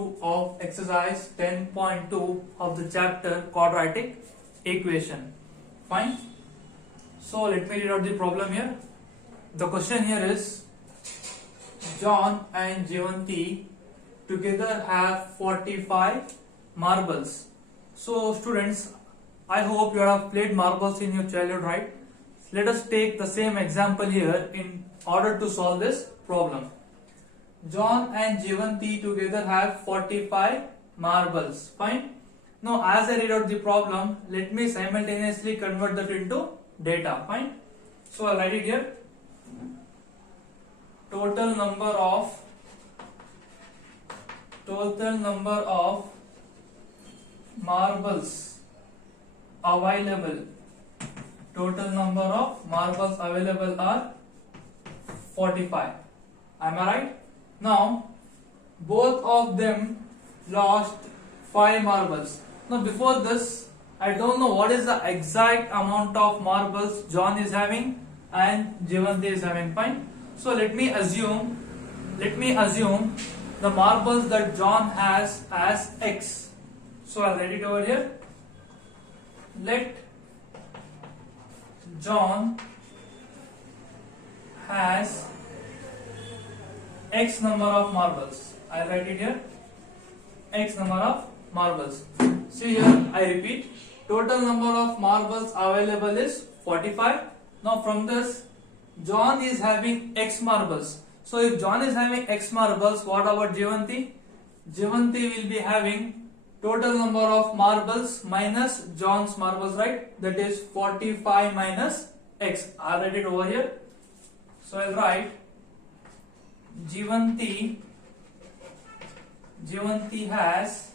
2 of exercise 10.2 of the chapter quadratic equation. Fine. So let me read out the problem here. The question here is John and Jeevanti together have 45 marbles. So students, I hope you have played marbles in your childhood, right? Let us take the same example here in order to solve this problem. John and Jeevanti together have 45 marbles. Fine. Now as I read out the problem, let me simultaneously convert that into data. Fine. So I'll write it here. Total number of marbles available. Total number of marbles available are 45. Am I right? Now both of them lost 5 marbles. Now before this, I don't know what is the exact amount of marbles John is having and Jeevanti is having. Fine. So let me assume the marbles that John has as X. So I'll write it over here. Let John has X number of marbles. I'll write it here. X number of marbles. See here, I repeat. Total number of marbles available is 45. Now from this, John is having X marbles. So if John is having X marbles, what about Jeevanti? Jeevanti will be having total number of marbles minus John's marbles, right? That is 45 minus X. I'll write it over here. So I'll write Jeevanti has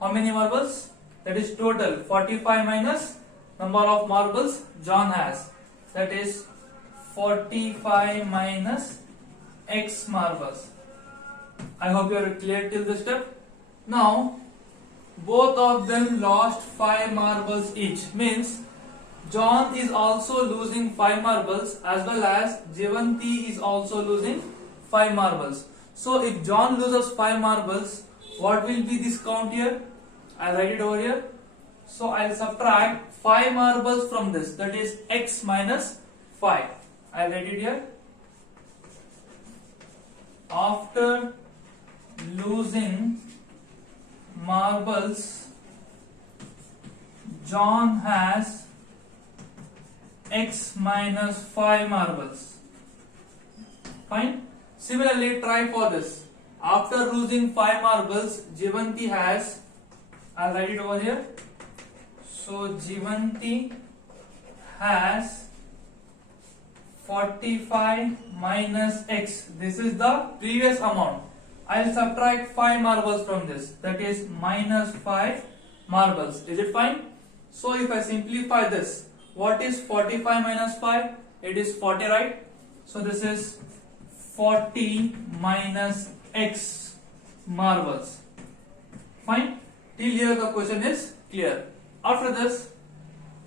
how many marbles? That is total 45 minus number of marbles John has. That is 45 minus X marbles. I hope you are clear till this step. Now both of them lost 5 marbles each. Means John is also losing 5 marbles as well as Jeevanti is also losing 5 marbles. So if John loses 5 marbles, what will be this count here? I'll write it over here. So I'll subtract 5 marbles from this. That is X minus 5. I'll write it here. After losing marbles, John has X minus 5 marbles. Fine. Similarly, try for this. After losing 5 marbles, Jeevanti has, I'll write it over here. So Jeevanti has 45 minus X. This is the previous amount. I'll subtract 5 marbles from this. That is minus 5 marbles. Is it fine? So if I simplify this, what is 45 minus 5? It is 40, right? So this is 40 minus X marbles. Fine. Till here the question is clear. After this,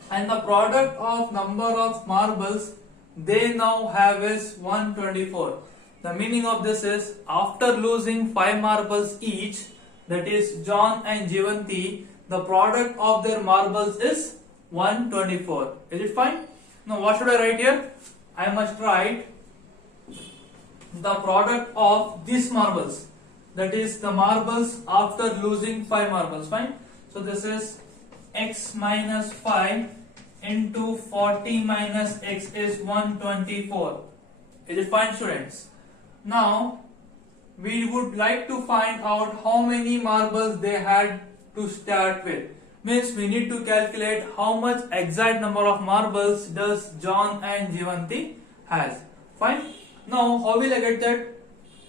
and the product of number of marbles they now have is 124. The meaning of this is after losing 5 marbles each, that is John and Jeevanti, the product of their marbles is 124. Is it fine? Now what should I write here? I must write the product of these marbles. That is the marbles after losing 5 marbles. Fine. So this is X minus 5 into 40 minus X is 124. Is it fine, students? Now we would like to find out how many marbles they had to start with. Means we need to calculate how much exact number of marbles does John and Jeevanti has. Fine. Now how will I get that?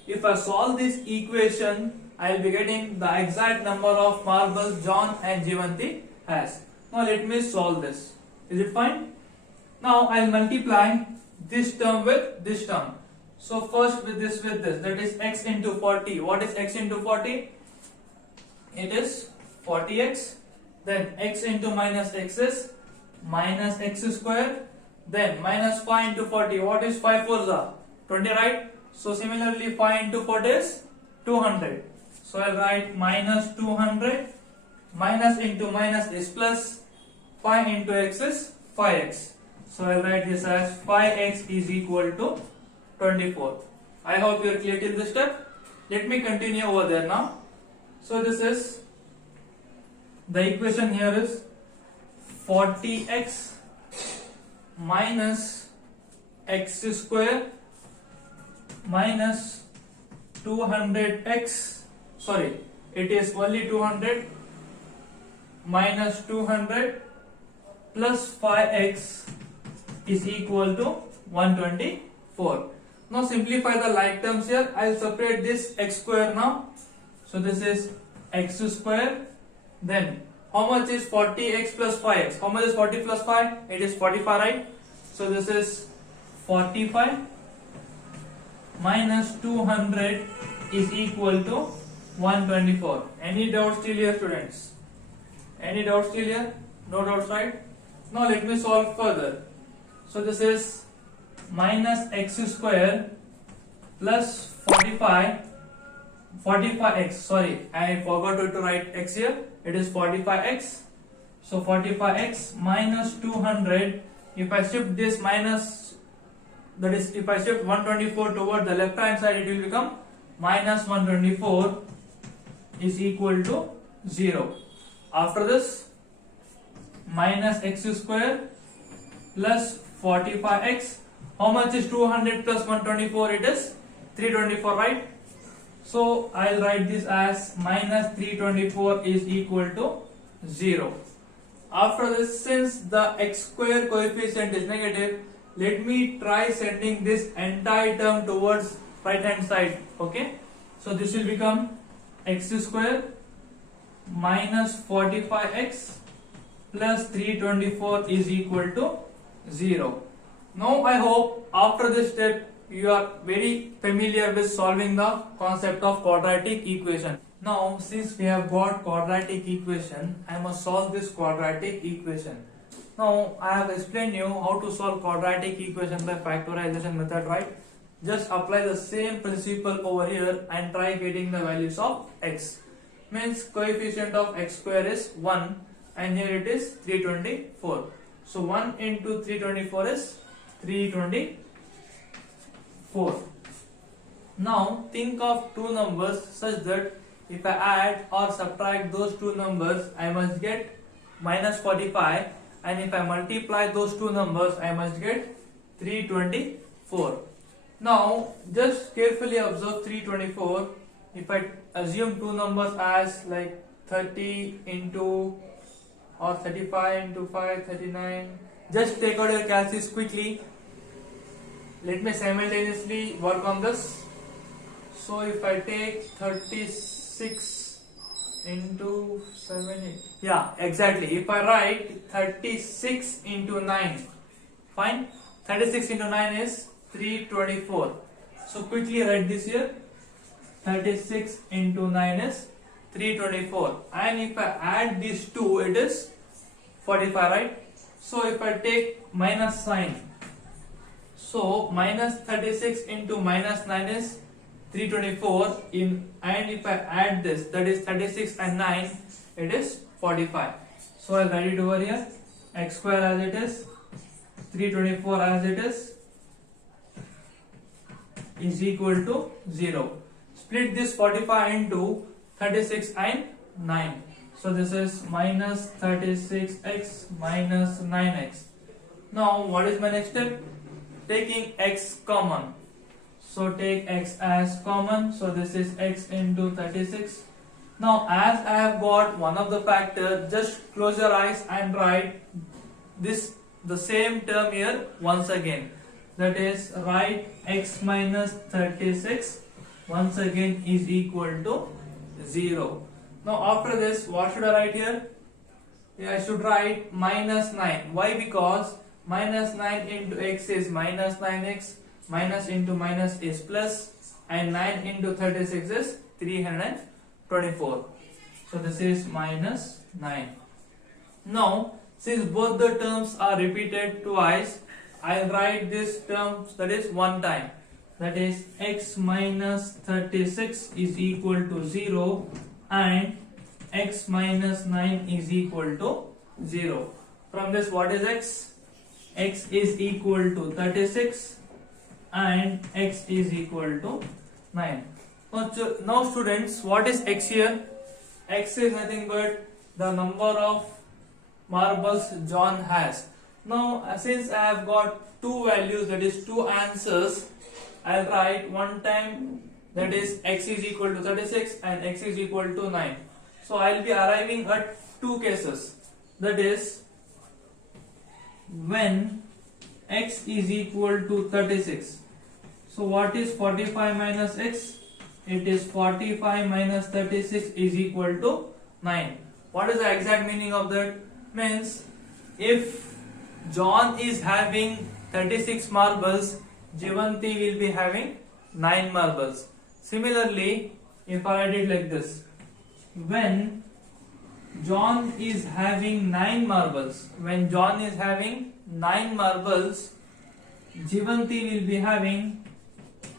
If I solve this equation, I will be getting the exact number of marbles John and Jeevanti has. Now let me solve this. Is it fine? Now I will multiply this term with this term. So first with this. That is X into 40. What is X into 40? It is 40X. Then X into minus X is minus X square. Then minus 5 into 40. What is 5 4s are? 20, right? So similarly 5 into 40 is 200. So I'll write minus 200, minus into minus is plus, 5 into x is 5x. So I'll write this as 5x is equal to 24. I hope you are clear till this step. Let me continue over there now. So this is, the equation here is 40x minus x square minus 200x, sorry, it is only 200 minus 200 plus 5x is equal to 124. Now simplify the like terms here. I'll separate this x square now. So this is x square. Then how much is 40x plus 5x? How much is 40 plus 5? It is 45, right? So this is 45 minus 200 is equal to 124. Any doubts till here, students? Any doubts till here? No doubts, right? Now let me solve further. So this is minus x square plus 45x, sorry, I forgot to write x here. It is 45x. So 45x minus 200. If I shift this minus, that is, if I shift 124 toward the left hand side, it will become minus 124 is equal to 0. After this, minus x square plus 45x. How much is 200 plus 124? It is 324, right? So I'll write this as minus 324 is equal to 0. After this, since the x square coefficient is negative, let me try sending this entire term towards right hand side. Okay, so this will become x square minus 45x plus 324 is equal to 0. Now I hope after this step you are very familiar with solving the concept of quadratic equation. Now since we have got quadratic equation, I must solve this quadratic equation. Now I have explained you how to solve quadratic equation by factorization method, right? Just apply the same principle over here and try getting the values of x. Means coefficient of x square is 1 and here it is 324. So 1 into 324 is 324. Now think of two numbers such that if I add or subtract those two numbers, I must get minus 45, and if I multiply those two numbers, I must get 324. Now just carefully observe 324. If I assume two numbers as like 30 into or 35 into 5, 39. Just take out your calculus quickly. Let me simultaneously work on this. So if I take 36 into 7, yeah, exactly. If I write 36 into 9, fine. 36 into 9 is 324. So quickly write this here. 36 into 9 is 324. And if I add these two, it is 45, right? So if I take minus sign, so minus 36 into minus 9 is 324 and if I add this, that is 36 and 9, it is 45. So I'll write it over here, x square as it is, 324 as it is equal to 0. Split this 45 into 36 and 9. So this is minus 36x minus 9x. Now what is my next step? Taking x common. So take x as common. So this is x into 36. Now as I have got one of the factor, just close your eyes and write this, the same term here once again. That is, write x minus 36 once again is equal to 0. Now after this, what should I write here? Yeah, I should write minus 9. Why? Because minus 9 into x is minus 9x, minus into minus is plus, and 9 into 36 is 324. So this is minus 9. Now since both the terms are repeated twice, I will write this term, that is one time. that is x minus 36 is equal to 0 and x minus 9 is equal to 0. From this, what is x? X is equal to 36 and x is equal to 9. Now students, what is x here? X is nothing but the number of marbles John has. Now since I have got two values, that is two answers, I'll write one time, that is x is equal to 36 and x is equal to 9. So I'll be arriving at two cases, that is when x is equal to 36. So what is 45 minus x? It is 45 minus 36 is equal to 9. What is the exact meaning of that? Means if John is having 36 marbles, Jivanti will be having 9 marbles. Similarly, if I write it like this, when John is having 9 marbles, Jivanti will be having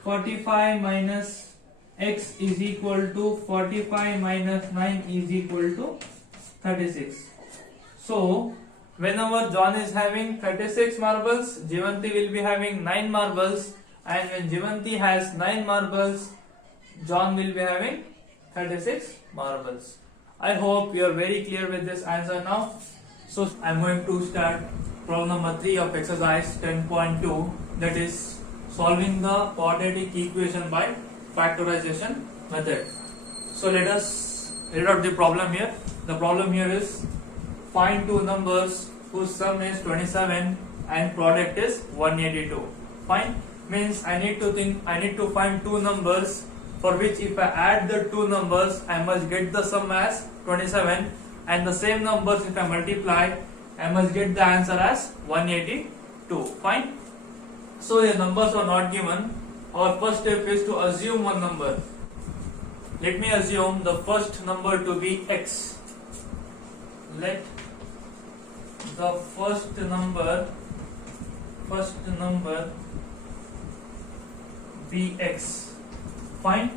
45 minus x is equal to 45 minus 9 is equal to 36. So whenever John is having 36 marbles, Jivanti will be having 9 marbles, and when Jivanti has 9 marbles, John will be having 36 marbles. I hope you are very clear with this answer now. So I am going to start problem number 3 of exercise 10.2, that is solving the quadratic equation by factorization method. So let us read out the problem here. The problem here is find two numbers whose sum is 27 and product is 182. Fine, means I need to find two numbers for which if I add the two numbers I must get the sum as 27, and the same numbers if I multiply I must get the answer as 182. Fine. So the numbers are not given. Our first step is to assume one number. Let me assume the first number to be x. Let the first number be x. Fine.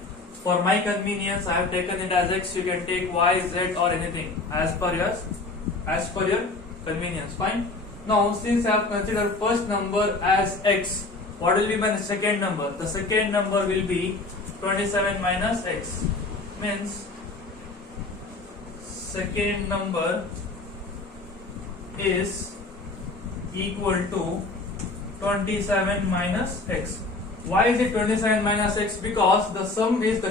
For my convenience, I have taken it as x. You can take y, z, or anything as per your convenience. Fine. Now, since I have considered first number as x, what will be my second number? The second number will be 27 minus x. Means second number is equal to 27 minus x. Why is it 27 minus x? Because the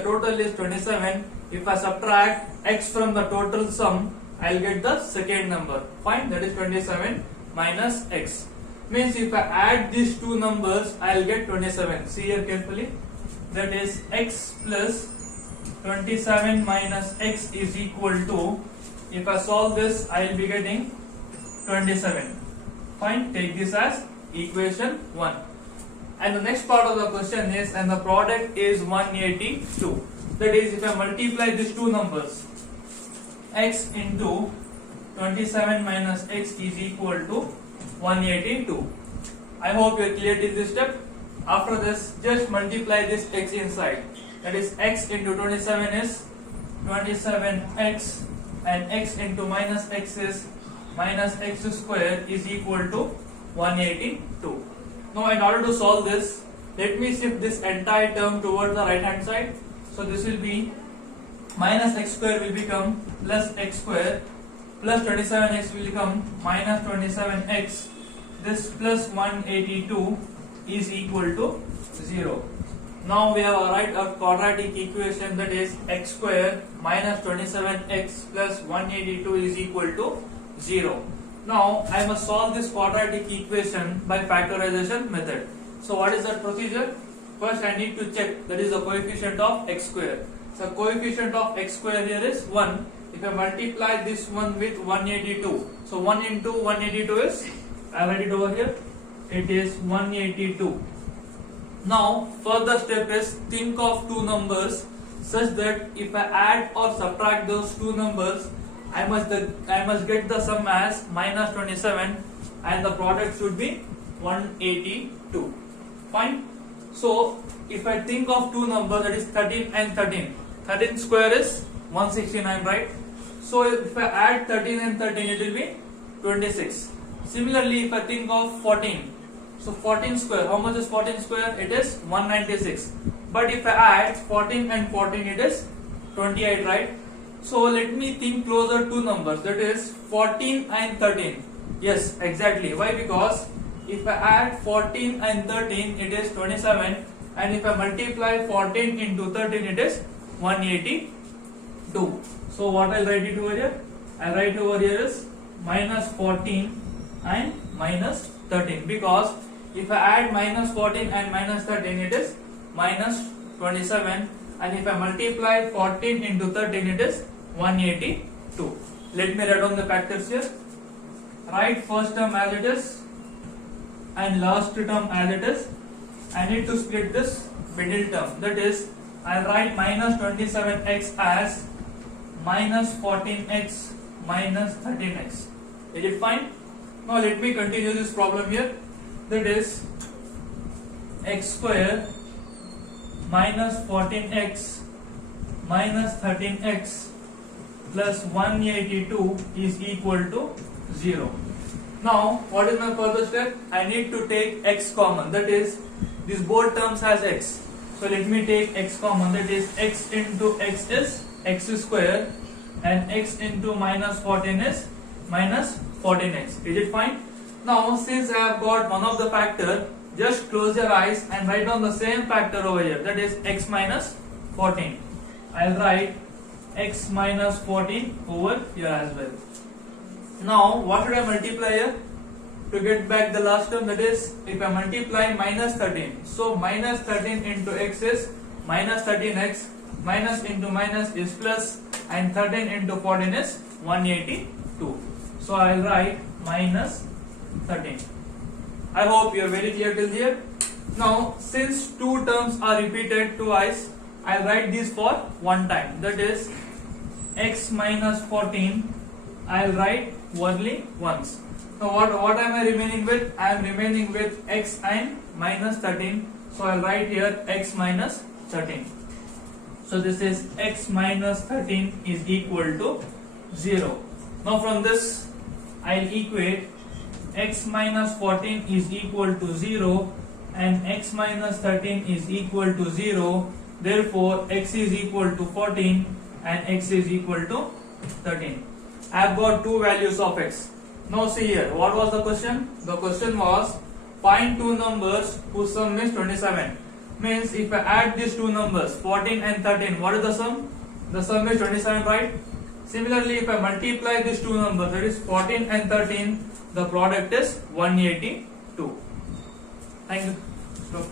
total is 27. If I subtract x from the total sum, I'll get the second number. Fine, that is 27 minus x. Means if I add these two numbers, I'll get 27. See here carefully. That is x plus 27 minus x is equal to, if I solve this, I'll be getting 27. Fine, take this as equation 1. And the next part of the question is, and the product is 182. That is, if I multiply these two numbers, x into 27 minus x is equal to 182. I hope you are clear till this step. After this, just multiply this x inside. That is, x into 27 is 27x, and x into minus x is minus x square is equal to 182. Now, in order to solve this, let me shift this entire term towards the right hand side. So this will be minus x square will become plus x square, plus 27x will become minus 27x. This plus 182 is equal to 0. Now we have arrived at a quadratic equation, that is x square minus 27x plus 182 is equal to 0. Now I must solve this quadratic equation by factorization method. So what is that procedure? First I need to check, that is the coefficient of x square. So coefficient of x square here is 1. If I multiply this one with 182, so 1 into 182 is, I write it over here, it is 182. Now further step is, think of two numbers such that if I add or subtract those two numbers, I must get the sum as minus 27 and the product should be 182. Fine. So if I think of two numbers, that is 13 and 13. 13 square is 169, right? So if I add 13 and 13, it will be 26. Similarly, if I think of 14, so 14 square, how much is 14 square? It is 196. But if I add 14 and 14, it is 28, right? So let me think closer two numbers, that is 14 and 13. Yes, exactly. Why? Because if I add 14 and 13, it is 27, and if I multiply 14 into 13, it is 182. So what I'll write it over here? I'll write over here is minus 14 and minus 13, because if I add minus 14 and minus 13, it is minus 27, and if I multiply 14 into 13, it is 182. Let me write down the factors here. Write first term as it is and last term as it is. I need to split this middle term, that is I'll write minus 27x as minus 14x minus 13x. Is it fine? Now let me continue this problem here. That is x square minus 14x minus 13x plus 182 is equal to 0. Now what is my further step? I need to take x common, that is these both terms has x. So let me take x common, that is x into x is x square and x into minus 14 is minus 14x. Is it fine? Now since I have got one of the factor, just close your eyes and write down the same factor over here, that is x minus 14. I'll write x minus 14 over here as well. Now what should I multiply here to get back the last term? That is if I multiply minus 13, so minus 13 into x is minus 13x, minus into minus is plus, and 13 into 14 is 182. So I'll write minus 13. I hope you are very clear till here. Now since two terms are repeated twice, I'll write this for one time, that is x minus 14 I'll write only once. Now what am I remaining with? I am remaining with x and minus 13, so I'll write here x minus 13. So this is x minus 13 is equal to 0. Now from this I'll equate x minus 14 is equal to 0 and x minus 13 is equal to 0. Therefore x is equal to 14 and x is equal to 13. I have got two values of x. Now see here, what was the question? The question was find two numbers whose sum is 27. Means if I add these two numbers 14 and 13, what is the sum? The sum is 27, right? Similarly, if I multiply these two numbers, that is 14 and 13, the product is 182. Thank you. Stop.